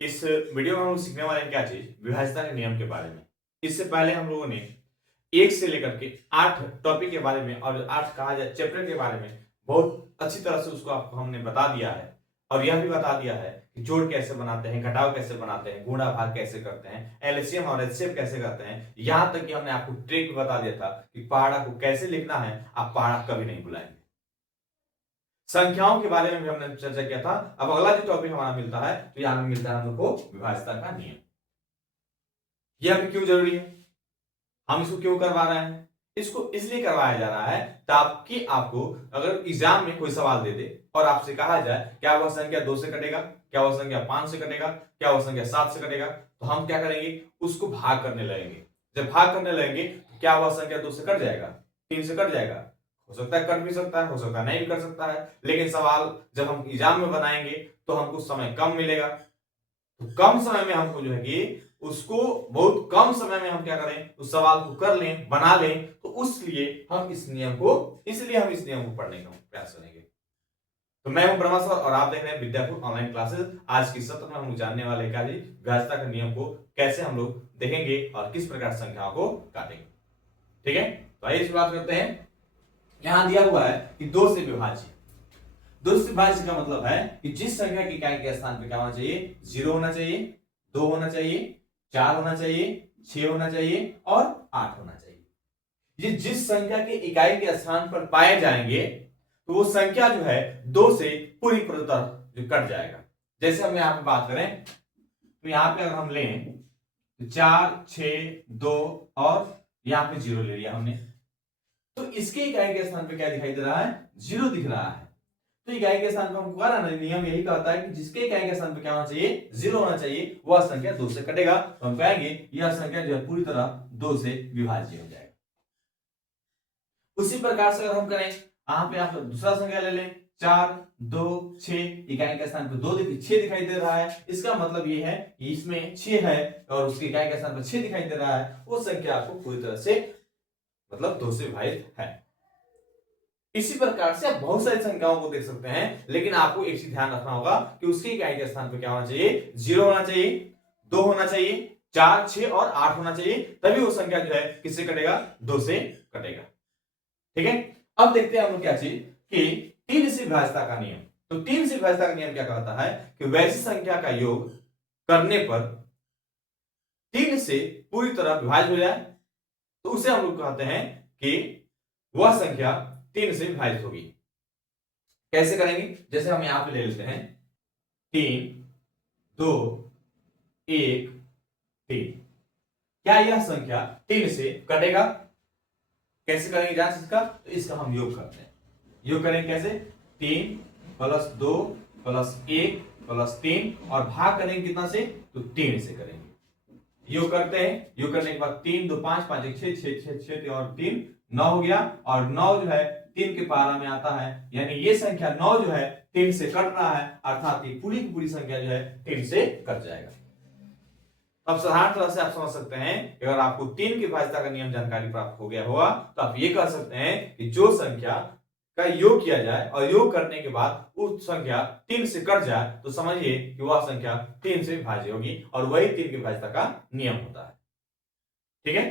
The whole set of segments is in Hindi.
इस वीडियो में हम लोग सीखने वाले हैं क्या चीज, विभाज्यता के नियम के बारे में। इससे पहले हम लोगों ने 1 से लेकर के 8 टॉपिक के बारे में और 8 कहा जाए चैप्टर के बारे में बहुत अच्छी तरह से उसको आपको हमने बता दिया है। और यह भी बता दिया है कि जोड़ कैसे बनाते हैं, घटाव कैसे बनाते हैं, गुणा भाग कैसे करते हैं, एलसीएम और एचसीएफ कैसे करते हैं। यहां तक कि हमने आपको ट्रिक भी बता दिया था कि पहाड़ा को कैसे लिखना है, आप पहाड़ा कभी नहीं भुलाएंगे। संख्याओं के बारे में भी हमने चर्चा किया था। अब अगला जो टॉपिक हमारा मिलता है तो यहां में मिलता है हम लोग को विभाज्यता का नियम। यह भी क्यों जरूरी है, हम इसको क्यों करवा रहे हैं? इसको इसलिए करवाया जा रहा है ताकि आपको अगर एग्जाम में कोई सवाल दे दे और आपसे कहा जाए क्या वह संख्या 2 से कटेगा, क्या वह संख्या 5 से कटेगा, क्या वह संख्या 7 से कटेगा, तो हम क्या करेंगे, उसको भाग करने लगेंगे। जब भाग करने लगेंगे तो क्या वह संख्या 2 से कट जाएगा, 3 से कट जाएगा? हो सकता है कट भी सकता है, हो सकता है नहीं भी कर सकता है। लेकिन सवाल जब हम एग्जाम में बनाएंगे तो हमको समय कम मिलेगा। तो कम समय में हमको जो है कि उसको बहुत कम समय में हम क्या करें, उस सवाल को कर लें, बना लें। तो इसलिए हम इस नियम को पढ़ने का प्रयास करेंगे। तो मैं हूं ब्रह्मा सर और आप देख रहे हैं विद्यापुर ऑनलाइन क्लासेस। आज की सत्र में हम लोग जानने वाले हैं क्या जी, विभाज्यता के नियम को कैसे हम लोग देखेंगे और किस प्रकार संख्याओं को काटेंगे। ठीक है, तो आइए शुरुआत करते हैं। यहां दिया हुआ है कि 2 से विभाज्य। 2 से विभाज्य का मतलब है कि जिस संख्या की इकाई के स्थान पे क्या होना चाहिए, 0 होना चाहिए, 2 होना चाहिए, 4 होना चाहिए, 6 होना चाहिए और 8 होना चाहिए। ये जिस संख्या के इकाई के स्थान पर पाए जाएंगे तो वो संख्या जो है 2 से पूरी तरह जो कट जाएगा। जैसे हम यहां पे बात करें तो यहां पे अगर हम लें तो 4, 6, 2 और यहां पे 0 ले लिया हमने, तो इसके इकाई के स्थान पे क्या दिखाई दे रहा है, 0 दिख रहा है। तो इकाई के स्थान पर हमको कहा ना, नियम यही कहता है कि जिसके इकाई के स्थान पर क्या होना चाहिए, 0 होना चाहिए, वह संख्या 2 से कटेगा। तो हम कहेंगे यह संख्या जो है पूरी तरह 2 से विभाज्य हो जाएगा। उसी प्रकार से अगर हम करें, यहां पे आप दूसरा संख्या ले लें, 4, 2, 6, इकाई के स्थान पर 6 दिखाई दे रहा है। इसका मतलब ये है कि इसमें 6 है और उसकी इकाई के स्थान पर 6 दिखाई दे रहा है। वो संख्या आपको पूरी तरह से मतलब 2 से विभाजित है। इसी प्रकार से आप बहुत सारी संख्याओं को देख सकते हैं, लेकिन आपको एक चीज ध्यान रखना होगा कि उसकी इकाई के स्थान पर क्या होना चाहिए, 0 होना चाहिए, 2 होना चाहिए, 4, 6 और 8 होना चाहिए। तभी वो संख्या जो है किससे कटेगा, 2 से कटेगा। ठीक है, अब देखते हैं हम लोग क्या चीज कि 3 से विभाज्यता का नियम। तो 3 से विभाज्यता का नियम क्या कहता है कि वैसी संख्या का योग करने पर 3 से पूरी तरह विभाज्य हो जाए तो उसे हम लोग कहते हैं कि वह संख्या 3 से विभाजित होगी। कैसे करेंगे, जैसे हम यहां पे ले लेते हैं 3, 2, 1, 3। क्या यह संख्या 3 से कटेगा? कैसे करेंगे जांच इसका, तो इसका हम योग करते हैं। योग करेंगे कैसे, 3 + 2 + 1 + 3 और भाग करेंगे कितना से, तो 3 से करेंगे। योग करते हैं, योग करने के बाद 3, 2, 5, 5, 1, 6, 6, 6, 6 और 3 9 हो गया। और 9 जो है 3 के पारा में आता है, यानी ये संख्या 9 जो है 3 से कट रहा है, अर्थात ये पूरी की पूरी संख्या जो है 3 से कट जाएगा। अब साधारण तरह से आप समझ सकते हैं कि अगर आपको 3 की विभाज्यता का नियम जानकारी प्राप्त हो गया होगा तो आप ये कह सकते हैं कि जो संख्या का योग किया जाए और योग करने के बाद उस संख्या 3 से कट जाए तो समझिए कि वह संख्या 3 से विभाज्य होगी और वही 3 की विभाज्यता का नियम होता है। ठीक है,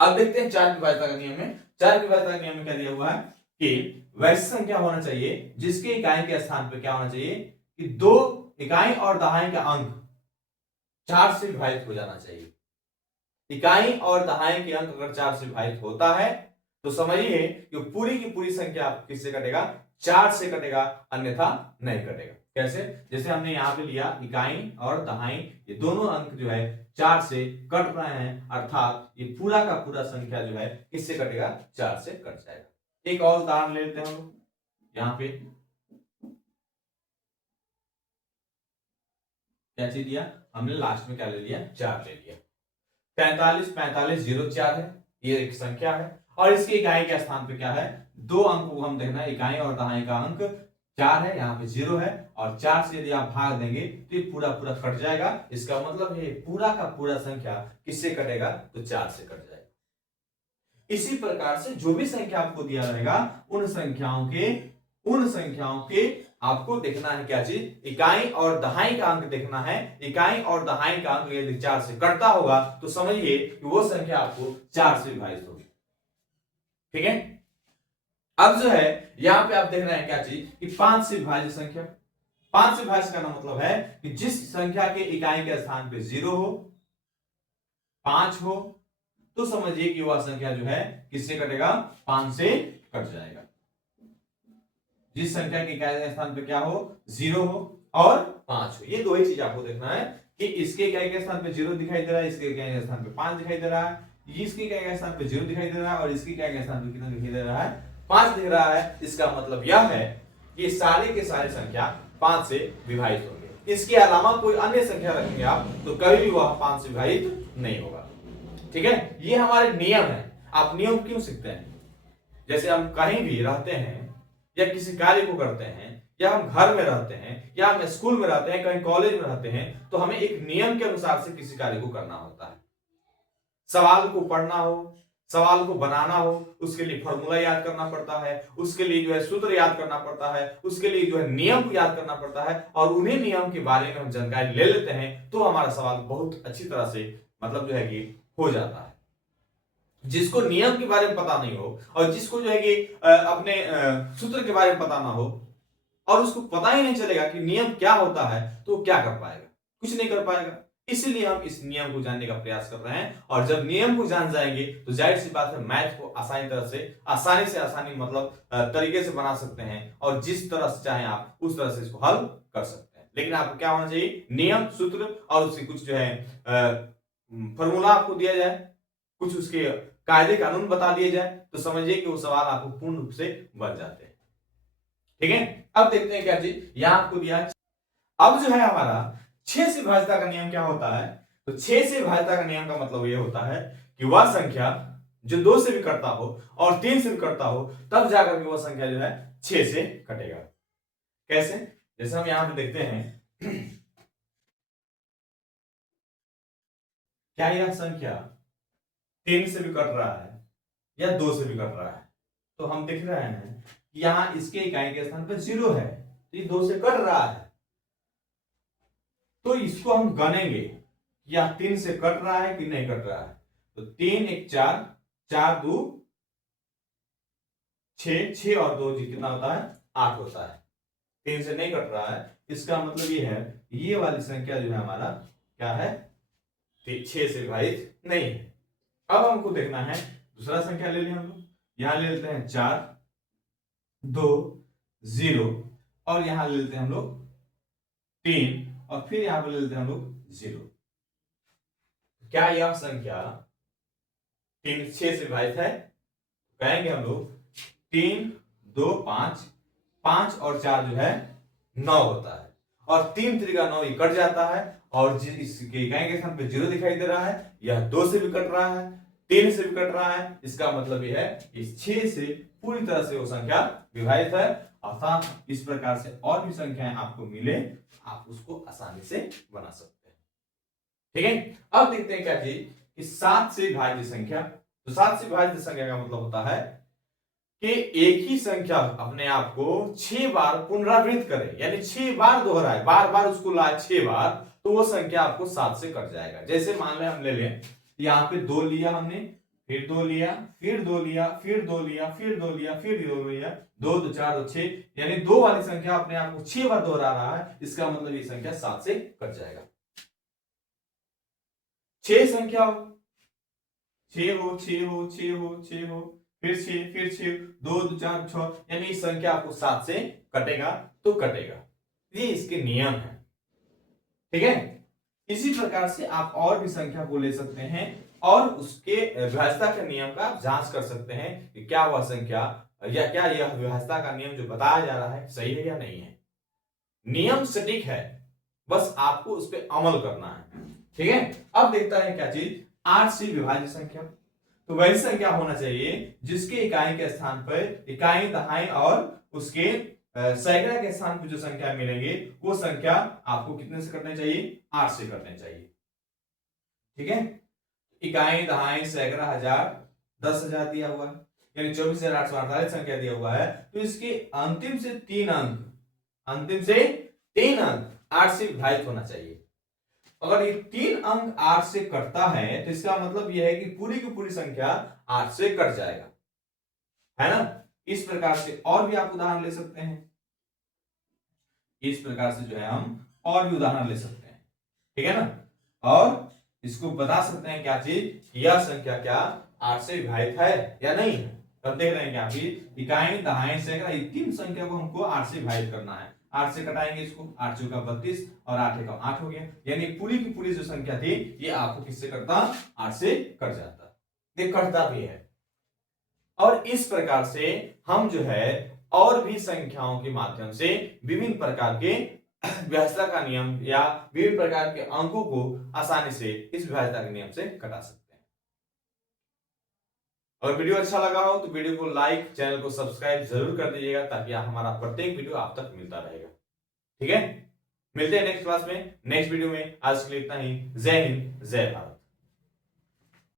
अब देखते हैं 4 की विभाज्यता का नियम में। 4 की विभाज्यता का नियम में क्या दिया हुआ है कि वैसी संख्या होना चाहिए जिसके इकाई के स्थान पर क्या होना चाहिए कि 2 इकाई और दहाई का अंक 4 से विभाजित हो जाना चाहिए। इकाई और दहाई के अंक अगर 4 से विभाजित होता है तो समझिए कि पूरी की पूरी संख्या किससे कटेगा, 4 से कटेगा, अन्यथा नहीं कटेगा। कैसे, जैसे हमने यहां पे लिया इकाई और दहाई, ये दोनों अंक जो है 4 से कट रहे हैं, अर्थात ये पूरा का पूरा संख्या जो है किससे कटेगा, 4 से कट जाएगा। एक और उदाहरण ले लेते हैं हम यहां पे क्या चीज दिया हमने, लास्ट में क्या ले लिया, 4 ले लिया। 45 45 0 4 है, ये एक संख्या है और इसकी इकाई के स्थान पे क्या है, 2 अंक को हम देखना है, इकाई और दहाई का अंक 4 है, यहाँ पे 0 है और 4 से यदि आप भाग देंगे तो ये पूरा पूरा कट जाएगा। इसका मतलब है पूरा का पूरा संख्या किससे कटेगा, तो 4 से कट जाएगा। इसी प्रकार से जो भी संख्या आपको दिया रहेगा उन संख्याओं के आपको देखना है क्या चीज, इकाई और दहाई का अंक देखना है। इकाई और दहाई का अंक यदि 4 से कटता होगा तो समझिए कि वो संख्या आपको 4 से विभाजित होगी। ठीक है, अब जो है यहां पे आप देख रहे हैं क्या चीज कि 5 से विभाजित संख्या। 5 से विभाजित करना मतलब है कि जिस संख्या के इकाई के स्थान पे 0 हो, 5 हो, तो समझिए कि वह संख्या जो है किससे कटेगा, 5 से कट जाएगा। जिस संख्या के इकाई के स्थान पे क्या हो, 0 हो और 5 हो, ये दो ही चीज आपको देखना है कि इसके इकाई के स्थान पे 0 दिखाई दे रहा है, इसके इकाई के स्थान पे 5 दिखाई दे रहा है, इसके इकाई के स्थान पे 0 दिखाई दे रहा है और इसके इकाई के स्थान पे कितना दिखाई दे रहा है, 5 दिख रहा है। इसका मतलब यह है कि सारे के सारे संख्या 5 से विभाजित होंगे। इसके अलावा कोई अन्य संख्या रखेंगे आप तो कभी भी वह 5 से विभाजित नहीं होगा। ठीक है, ये हमारे नियम है। आप नियम क्यों सीखते हैं, जैसे हम कहीं भी रहते हैं या किसी कार्य को करते हैं या हम घर में रहते हैं या हम स्कूल में रहते हैं, कहीं कॉलेज में रहते हैं, तो हमें एक नियम के अनुसार से किसी कार्य को करना होता है। सवाल को पढ़ना हो, सवाल को बनाना हो, उसके लिए फॉर्मूला याद करना पड़ता है, उसके लिए जो है सूत्र याद करना पड़ता है, उसके लिए जो है नियम को याद करना पड़ता है और उन्हीं नियम के बारे में हम जानकारी ले लेते हैं तो हमारा सवाल बहुत अच्छी तरह से मतलब जो है कि हो जाता है। जिसको नियम के बारे में पता नहीं हो और जिसको जो है कि अपने सूत्र के बारे में पता ना हो और उसको पता ही नहीं चलेगा कि नियम क्या होता है, तो क्या कर पाएगा, कुछ नहीं कर पाएगा। इसीलिए हम इस नियम को जानने का प्रयास कर रहे हैं और जब नियम को जान जाएंगे तो जाहिर सी बात है मैथ को आसानी से आसानी मतलब तरीके से बना सकते हैं और जिस तरह से चाहे आप उस तरह से इसको हल कर सकते हैं। लेकिन आपको क्या होना चाहिए, नियम, सूत्र और उसके कुछ जो है फॉर्मूला आपको दिया जाए, कुछ उसके कायदे कानून बता दिए जाए तो समझिए कि वो सवाल आपको पूर्ण रूप से बन जाते हैं। ठीक है, अब देखते हैं क्या चीज यहां आपको दिया। अब जो है हमारा 6 से विभाज्यता का नियम क्या होता है, तो 6 से विभाज्यता का नियम का मतलब ये होता है कि वह संख्या जो 2 से भी कटता हो और 3 से भी कटता हो तब जाकर के वह संख्या जो है 6 से कटेगा। कैसे, जैसे हम यहां पे देखते हैं क्या यह संख्या 3 से भी कट रहा है या 2 से भी कट रहा है, तो हम देख रहे हैं कि यहां इसके इकाई के स्थान पर 0 है तो ये 2 से कट रहा है, तो इसको हम गनेंगे या 3 से कट रहा है कि नहीं कट रहा है। तो 3 1 4, 4 2 6, 6 और 2 कितना होता है, 8 होता है। 3 से नहीं कट रहा है, इसका मतलब ये है ये वाली संख्या जो है हमारा क्या है, 6 से विभाजित नहीं है। अब हमको देखना है दूसरा संख्या ले लिया हम लोग, यहां ले लेते हैं 4 2 0 और यहां ले लेते हैं हम लोग 3 और फिर यहां पर ले लेते हैं हम लोग 0। क्या यह संख्या 3 6 से विभाजित है, कहेंगे हम लोग 3 2 5, 5 और 4 जो है 9 होता है और 3 3 का 9 ये कट जाता है और इसके इकाई के स्थान पे 0 दिखाई दे रहा है, यह 2 से भी कट रहा है, 3 से भी कट रहा है। इसका मतलब यह है कि 6 से पूरी तरह से वो संख्या विभाजित है। अर्थात इस प्रकार से और भी संख्याएं आपको मिले आप उसको आसानी से बना सकते हैं। ठीक है, अब देखते हैं क्या चीज कि 7 से विभाज्य संख्या। तो 7 से विभाज्य संख्या का मतलब होता है कि एक ही संख्या अपने आप को 6 बार पुनरावृत्त करे, यानी 6 बार दोहराए, बार बार उसको लाए 6 बार, तो वो संख्या आपको 7 से कट जाएगा। जैसे मान लें हम ले लें यहां पे 2 लिया हमने, फिर 2 लिया, फिर 2 लिया, फिर 2 लिया, फिर 2 लिया, फिर 2 लिया, 2 2 4 2 6, यानी 2 वाली संख्या अपने आप को 6 बार दोहरा रहा है। इसका मतलब ये संख्या 7 से कट जाएगा। 6 संख्या हो, 6 हो, 6 हो, 6 हो, 6 हो, फिर 6, फिर 6, 2 2 4 6, यानी इस संख्या आपको 7 से कटेगा तो कटेगा। ये इसके नियम है। ठीक है, इसी प्रकार से आप और भी संख्या को ले सकते हैं और उसके विभाज्यता के नियम का आप जांच कर सकते हैं कि क्या वह संख्या या क्या यह विभाज्यता का नियम जो बताया जा रहा है सही है या नहीं है। नियम सटीक है, बस आपको उस पर अमल करना है। ठीक है, अब देखता है क्या चीज 8 से विभाज्य संख्या। तो वही संख्या होना चाहिए जिसके इकाई के स्थान पर इकाई, दहाई और उसके सैकड़ा के स्थान पर जो संख्या मिलेंगे वो संख्या आपको कितने से करने चाहिए, 8 से करने चाहिए। ठीक है, इकाई, दहाई, सैकड़ा, हजार, 10,000 दिया हुआ है, यानी 24,848 संख्या दिया हुआ है। तो इसके अंतिम से 3 अंक अंतिम से 3 अंक 8 से विभाजित होना चाहिए। अगर ये 3 अंक 8 से कटता है तो इसका मतलब यह है कि पूरी की पूरी संख्या 8 से कट जाएगा, है ना। इस प्रकार से और भी आप उदाहरण ले सकते हैं, इस प्रकार से जो है हम और भी उदाहरण ले सकते हैं, ठीक है ना। और इसको बता सकते हैं क्या चीज, यह संख्या क्या 8 से विभाजित है या नहीं है। तब देख रहे हैं क्या कि इकाई दहाई सैकड़ा 3 संख्या को हमको 8 से विभाजित करना है। 8 से कटाएंगे इसको, 8 चौका 32 और 8 एकम 8 हो गया, यानी पूरी की पूरी जो संख्या थी ये आपको किससे कटता, 8 से कट जाता, ये कटता भी है। और इस प्रकार से हम जो है और भी संख्याओं के माध्यम से विभिन्न प्रकार के विभाज्यता का नियम या विभिन्न प्रकार के अंकों को आसानी से इस विभाज्यता के नियम से कटा सकते हैं। अगर वीडियो अच्छा लगा हो तो वीडियो को लाइक, चैनल को सब्सक्राइब जरूर कर दीजिएगा ताकि हमारा प्रत्येक वीडियो आप तक मिलता रहेगा, ठीक है। मिलते हैं नेक्स्ट क्लास में, नेक्स्ट वीडियो में। आज के लिए इतना ही। जय हिंद, जय भारत।